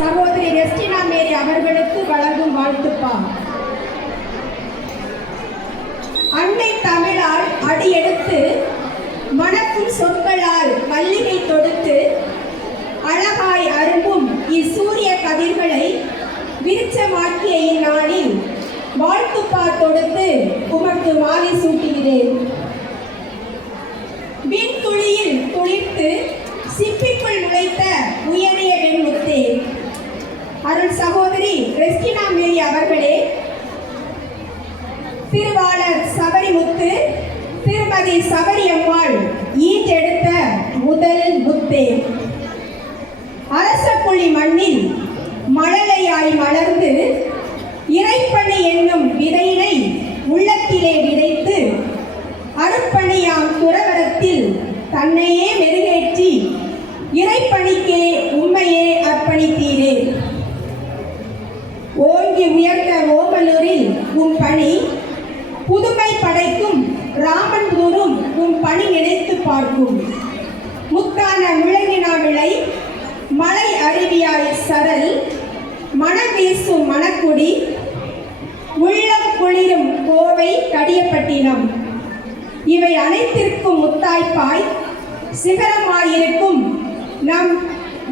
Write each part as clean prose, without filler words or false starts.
சகோதரி ரெஸ்டினா மேரி அவர்களுக்கு வழங்கும் வாழ்த்துப்பா. அன்னை தமிழால் அடியெடுத்து மணக்கும் சொற்களால் மல்லிகை தொடுத்து அழகாய் அரும்பும் இச்சூரிய கதிர்களை விருட்சமாக்கிய இந்நாளில் வாழ்த்துப்பா தொடுத்து உமக்கு மாலை சூட்டுகிறேன். விண்துளியில் துளிர்த்து சிப்பிக்குள் நுழைத்த உயரிய வெண்முத்தே, அருள் சகோதரி ரெஸ்டினா மேரி அவர்களே, திருவாளர் சபரிமுத்து திருமதி சபரியம்மாள் ஈன்றெடுத்த முதல் முத்தே, அரசப்புலி மண்ணில் மழலையாய் மலர்ந்து இறைப்பணி என்னும் விதையினை உள்ளத்திலே விதைத்து அருப்பணியாம் துறவரத்தில் தன்னையே மெருகேற்றி இறைப்பணிக்கே உண்மையே அர்ப்பணித்தீரே. ஓங்கி உயர்ந்த ஓமலூரில் உம் பணி புதுமை படைக்கும் ராமன் தூரும் உம் பணி நினைத்து பார்க்கும். முத்தான முழங்கினா விளை மலை அருவியாய் சரல் மனம் வீசும் மணக்குடி உள்ளம் குளிரும் கோவை கடியப்பட்டினம், இவை அனைத்திற்கும் முத்தாய்ப்பாய் சிகரமாயிருக்கும் நம்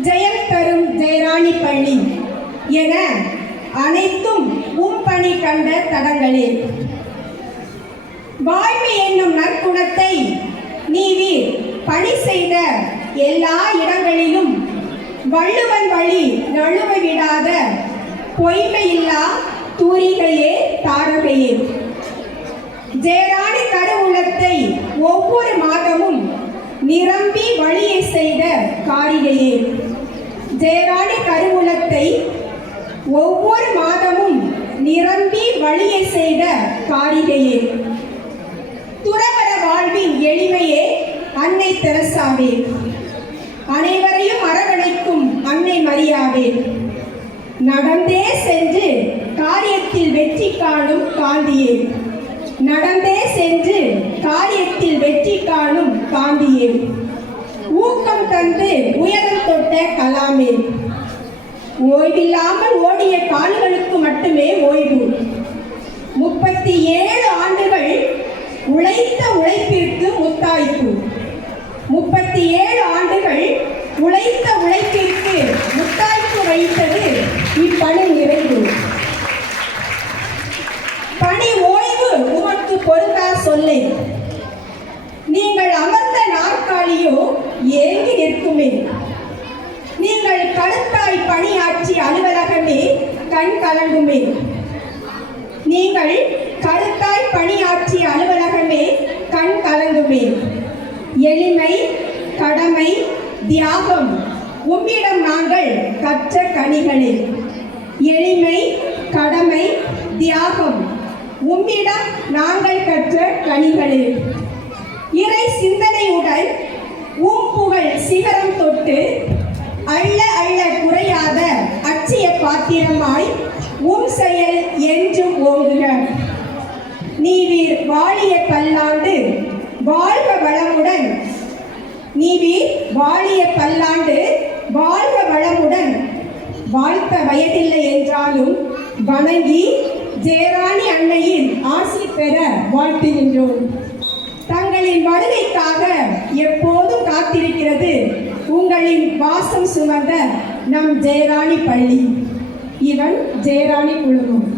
ஜெயம் தரும் ஜெயராணி பள்ளி என அனைத்தும் உம் பணி கண்ட தடங்களே. வாய்மை என்னும் நற்குணத்தை நீவீர் பணி செய்த எல்லா இடங்களிலும் வள்ளுவன் வழி நழுவ விடாத பொய்மையில்லா தூரிகையே தாரகையே. ஜெயராணி கருவுலத்தை ஒவ்வொரு மாதமும் நிரம்பி வழியை செய்த காரிகையே. ஜெயராணி கருவுலத்தை ஒவ்வொரு மாதமும் நிரம்பி வழியை செய்த காரிகையே. துறவர வாழ்வின் எளிமையே அன்னை தெரசாவே, அனைவரையும் அரவணைக்கும் அன்னை மரியாவே, நடந்தே சென்று காரியத்தில் வெற்றி காணும் காந்தியே, நடந்தே சென்று காரியத்தில் வெற்றி காணும் காந்தியே, ஊக்கம் தந்து உயரம் தொட்ட கலாமே, ஓய்வில்லாமல் ஓடிய கால்களுக்கு மட்டுமே ஓய்வு, 37 ஆண்டுகள் உழைத்த உழைப்பிற்கு முத்தாய்ப்பு, 37 ஆண்டுகள் உழைத்த உழைப்பிற்கு முத்தாய்ப்பு வைத்தது இப்பணி நிறைவு. பணி ஓய்வு உமக்கு பொருந்தா சொல்லை, நீங்கள் அமர்ந்த நாற்காலியோ ஏங்கி நிற்குமே, நீங்கள் கருத்தாய் பணியாற்றி அலுவலகமே கண் கலங்குமே, நீங்கள் கருத்தாய் பணியாற்றிய அலுவலகமே கண் கலங்குமே. எளிமை கடமை தியாகம் உம்மிடம் நாங்கள் கற்ற கனிகளே, எளிமை கடமை தியாகம் உம்மிடம் நாங்கள் கற்ற கனிகளே. இறை சிந்தனையுடன் உம் புகழ் சிகரம் தொட்டு அள்ள அள்ள குறையாத அட்சய பாத்திரமாய் உம் செயல் என்றும் ஓங்குக. நீவீர் வாழிய பல்லாண்டு வாழ்க வளமுடன், நீவீர் வாழிய பல்லாண்டு வாழ்க வளமுடன். வாழ்த்த வயதில்லை என்றாலும் வணங்கி ஜெயராணி அன்னையின் ஆசி பெற வாழ்த்துகின்றோம். தங்களின் வருகைக்காக எப்போதும் காத்திருக்கிறது உங்களின் வாசம் சுமந்த நம் ஜெயராணி பள்ளி. இவன் ஜெயராணி குழுமம்.